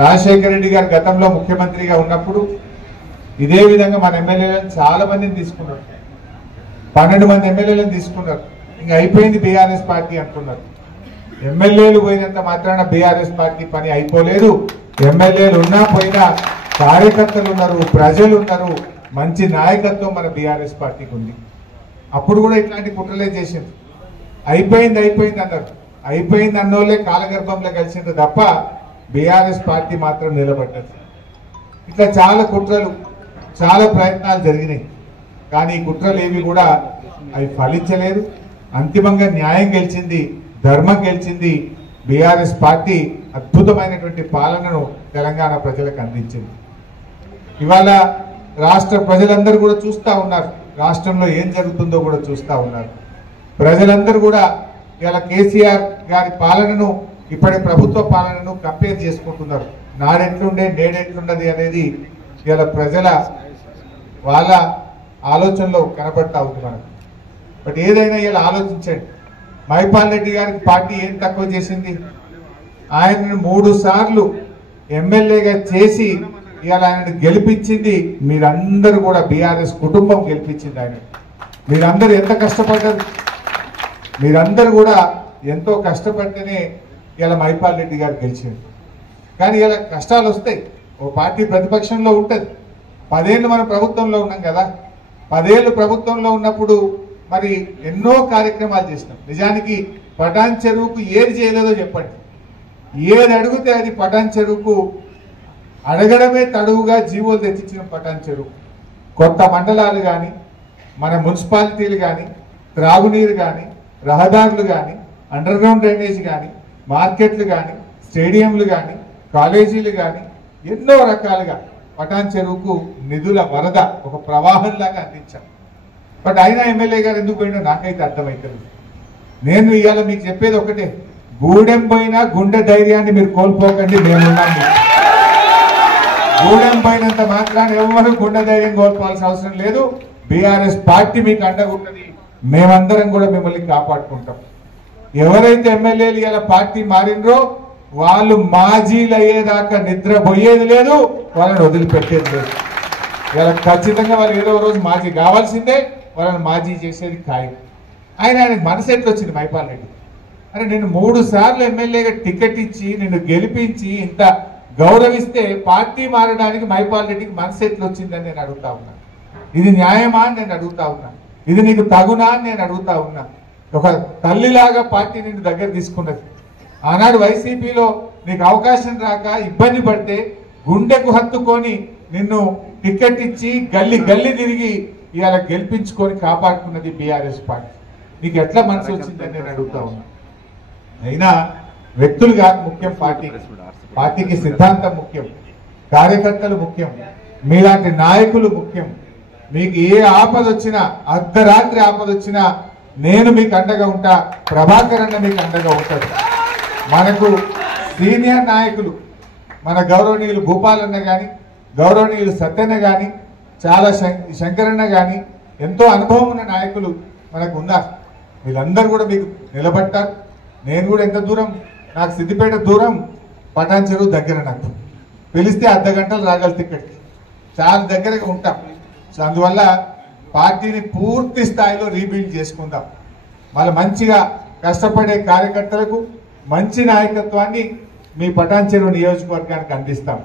రాజశేఖర రెడ్డి గారు గతంలో ముఖ్యమంత్రిగా ఉన్నప్పుడు ఇదే విధంగా మన ఎమ్మెల్యేలను చాలా మందిని తీసుకున్నారు. 12 మంది ఎమ్మెల్యేలను తీసుకున్నారు. ఇంకా అయిపోయింది బీఆర్ఎస్ పార్టీ అనుకున్నారు. ఎమ్మెల్యేలు పోయినంత మాత్రాన బీఆర్ఎస్ పార్టీ పని అయిపోలేదు. ఎమ్మెల్యేలు ఉన్నా పోయినా కార్యకర్తలు ఉన్నారు, ప్రజలు ఉన్నారు, మంచి నాయకత్వం మన బీఆర్ఎస్ పార్టీకి ఉంది. అప్పుడు కూడా ఇట్లాంటి కుట్రలే చేసింది. అయిపోయింది అన్నారు. అయిపోయింది అన్నోళ్ళే కాలగర్భంలో కలిసిండ్రు తప్ప బీఆర్ఎస్ పార్టీ మాత్రం నిలబడ్డది. ఇట్లా చాలా కుట్రలు, చాలా ప్రయత్నాలు జరిగినాయి. కానీ ఈ కుట్రలు ఏవి కూడా అవి ఫలించలేదు. అంతిమంగా న్యాయం గెలిచింది, ధర్మం గెలిచింది. బీఆర్ఎస్ పార్టీ అద్భుతమైనటువంటి పాలనను తెలంగాణ ప్రజలకు అందించింది. ఇవాళ రాష్ట్ర ప్రజలందరూ కూడా చూస్తూ ఉన్నారు. రాష్ట్రంలో ఏం జరుగుతుందో కూడా చూస్తూ ఉన్నారు. ప్రజలందరూ కూడా ఇవాళ కేసీఆర్ గారి పాలనను ఇప్పటి ప్రభుత్వ పాలనను కంపేర్ చేసుకుంటున్నారు. నాడెట్లుండే నేడెట్లున్నది అనేది ఇవాళ ప్రజల వాళ్ళ ఆలోచనలో కనబడతా ఉంది మనకు. బట్ ఏదైనా ఇలా ఆలోచించండి. మైపాల్ రెడ్డి గారికి పార్టీ ఏం తక్కువ చేసింది? ఆయనను 3 సార్లు ఎమ్మెల్యేగా చేసి ఇవాళ ఆయనను గెలిపించింది మీరందరూ కూడా. బీఆర్ఎస్ కుటుంబం గెలిపించింది ఆయన. మీరందరూ ఎంత కష్టపడ్డారు? మీరందరూ కూడా ఎంతో కష్టపడితేనే ఇలా మైపాల్ రెడ్డి గారు గెలిచింది. కానీ ఇలా కష్టాలు వస్తాయి. ఓ పార్టీ ప్రతిపక్షంలో ఉంటుంది. 10 ఏళ్ళు మనం ప్రభుత్వంలో ఉన్నాం కదా. 10 ఏళ్ళు ప్రభుత్వంలో ఉన్నప్పుడు మరి ఎన్నో కార్యక్రమాలు చేసినాం. నిజానికి పటాన్ చెరువుకు ఏది చేయలేదో చెప్పండి. ఏది అడిగితే అది పటాన్ చెరువుకు అడగడమే తడువుగా జీవోలు తెచ్చిచ్చిన పటాన్ చెరువు. కొత్త మండలాలు కానీ, మన మున్సిపాలిటీలు కానీ, త్రాగునీరు కానీ, రహదారులు కానీ, అండర్ గ్రౌండ్ డ్రైనేజ్ కానీ, మార్కెట్లు కానీ, స్టేడియంలు కానీ, కాలేజీలు కానీ ఎన్నో రకాలుగా పటాన్ చెరువుకు నిధుల వరద ఒక ప్రవాహంలాగా అందించాం. బట్ అయినా ఎమ్మెల్యే గారు ఎందుకు పోయినా నాకైతే అర్థమవుతుంది. నేను ఇవాళ మీకు చెప్పేది ఒకటే, గూడెం పోయినా గుండె ధైర్యాన్ని మీరు కోల్పోకండి. మేమున్నాం. గూడెం పోయినంత మాత్రాన ఎవరు గుండె ధైర్యం కోల్పోవాల్సిన అవసరం లేదు. బీఆర్ఎస్ పార్టీ మీకు అండగా ఉన్నది. మేమందరం కూడా మిమ్మల్ని కాపాడుకుంటాం. ఎవరైతే ఎమ్మెల్యేలు ఇలా పార్టీ మారినరో వాళ్ళు మాజీలు అయ్యేదాకా నిద్రపోయేది లేదు, వాళ్ళని వదిలిపెట్టేది లేదు. ఇలా ఖచ్చితంగా వాళ్ళు ఏదో రోజు మాజీ కావాల్సిందే, వాళ్ళని మాజీ చేసేది ఖాయం. ఆయనకి మనసు ఎట్లా వచ్చింది మైపాల్ రెడ్డి? అరే నేను 3 సార్లు ఎమ్మెల్యేగా టికెట్ ఇచ్చి నిన్ను గెలిపించి ఇంత గౌరవిస్తే పార్టీ మారడానికి మైపాల్ రెడ్డికి మనసు ఎట్లా వచ్చిందని నేను అడుగుతా ఉన్నాను. ఇది న్యాయమా అని నేను అడుగుతా ఉన్నాను. ఇది నీకు తగునా అని నేను అడుగుతా ఉన్నా. ఒక తల్లిలాగా పార్టీ నిన్ను దగ్గర తీసుకున్నది. ఆనాడు వైసీపీలో నీకు అవకాశం రాక ఇబ్బంది పడితే గుండెకు హత్తుకొని నిన్ను టికెట్ ఇచ్చి గల్లి గల్లి తిరిగి ఇవాళ గెలిపించుకొని కాపాడుకున్నది బీఆర్ఎస్ పార్టీ. నీకు ఎట్లా మనసు వచ్చిందని నేను అడుగుతా ఉన్నా. అయినా వ్యక్తులు కాదు ముఖ్యం, పార్టీకి సిద్ధాంతం ముఖ్యం, కార్యకర్తలు ముఖ్యం, మీలాంటి నాయకులు ముఖ్యం. మీకు ఏ ఆపద వచ్చినా, అర్ధరాత్రి ఆపద వచ్చినా నేను మీకు అండగా ఉంటా, ప్రభాకర్ అన్న మీకు అండగా ఉంటాడు. మనకు సీనియర్ నాయకులు మన గౌరవనీయులు భూపాలన్న కానీ, గౌరవనీయులు సత్యన్న కానీ, చాలా శంకరన్న కానీ ఎంతో అనుభవం ఉన్న నాయకులు మనకు ఉన్నారు. వీళ్ళందరూ కూడా మీకు నిలబడ్డారు. నేను కూడా ఎంత దూరం, నాకు సిద్దిపేట దూరం, పటాన్ చెరువు దగ్గర. నాకు పిలిస్తే అర్ధ గంటలు రాగలదు ఇక్కడికి. చాలా దగ్గరగా ఉంటాం. సో అందువల్ల పార్టీని పూర్తి స్థాయిలో రీబిల్డ్ చేసుకుందాం. మళ్ళీ మంచిగా కష్టపడే కార్యకర్తలకు మంచి నాయకత్వాన్ని మీ పటాన్ చెరువు నియోజకవర్గానికి అందిస్తాం.